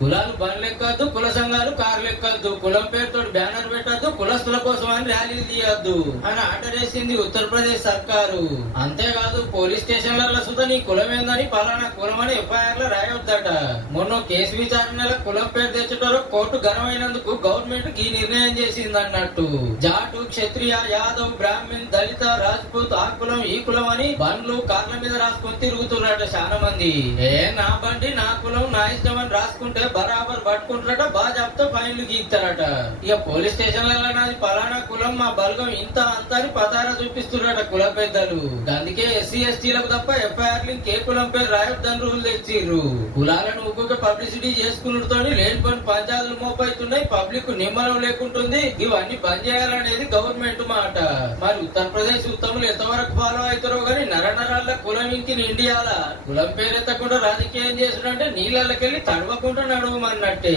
కులాలు బండ్లు ఎక్కద్దు, కుల సంఘాలు కార్లు ఎక్కద్దు, కులం పేరుతో బ్యానర్ పెట్టద్దు, కులస్తుల కోసం అని ర్యాలీలు తీయద్దు అని ఆర్డర్ వేసింది ఉత్తరప్రదేశ్ సర్కారు. అంతేకాదు పోలీస్ స్టేషన్లలో సుధా నీ కులం ఏందని పలానా కులం అని ఎఫ్ఐఆర్ లో రాయొద్దట. మొన్న కేసు విచారణలో కులం పేరు తెచ్చటలో కోర్టు ఘనమైనందుకు గవర్నమెంట్ ఈ నిర్ణయం చేసింది అన్నట్టు. జాటు, క్షత్రియ, యాదవ్, బ్రాహ్మణ్, దళిత, రాజ్పూత్, ఆ కులం ఈ కులం అని బండ్లు కార్ల మీద రాసుకొని తిరుగుతున్నారట చాలా మంది. నా బండి నా కులం నా ఇష్టం అని రాసుకుంటే బరాబర్ పట్టుకుంటారట, బాజాబ్తో ఫైన్లు గీస్తారట. ఇక పోలీస్ స్టేషన్లలో నాది పలానా కులం, మా బలగం ఇంత అంత అని పతారా చూపిస్తున్నారట కుల పెద్దలు. అందుకే ఎస్సీ ఎస్టీలకు తప్ప ఎఫ్ఐఆర్ ఇంకే కులం పేరు రాయొద్దని రూల్ తెచ్చిర్రు. కులాలను ఒక్కొక్క పబ్లిసిటీ చేసుకున్నతో లేనిపోని పంచాయతీలు మోపైతున్నాయి, పబ్లిక్ నిమ్మలం లేకుంటుంది. ఇవన్నీ బంద్ చేయాలనేది గవర్నమెంట్ మాట. మరి ఉత్తరప్రదేశ్ ఉత్తములు ఎంతవరకు ఫాలో అవుతారో గానీ నరనరాల కులం ఇంకి ఇండియాల కులం పేరు ఎత్తకుండా రాజకీయం చేసుడంటే నీళ్ళకెళ్ళి తడవకుండా నడవమన్నట్టే.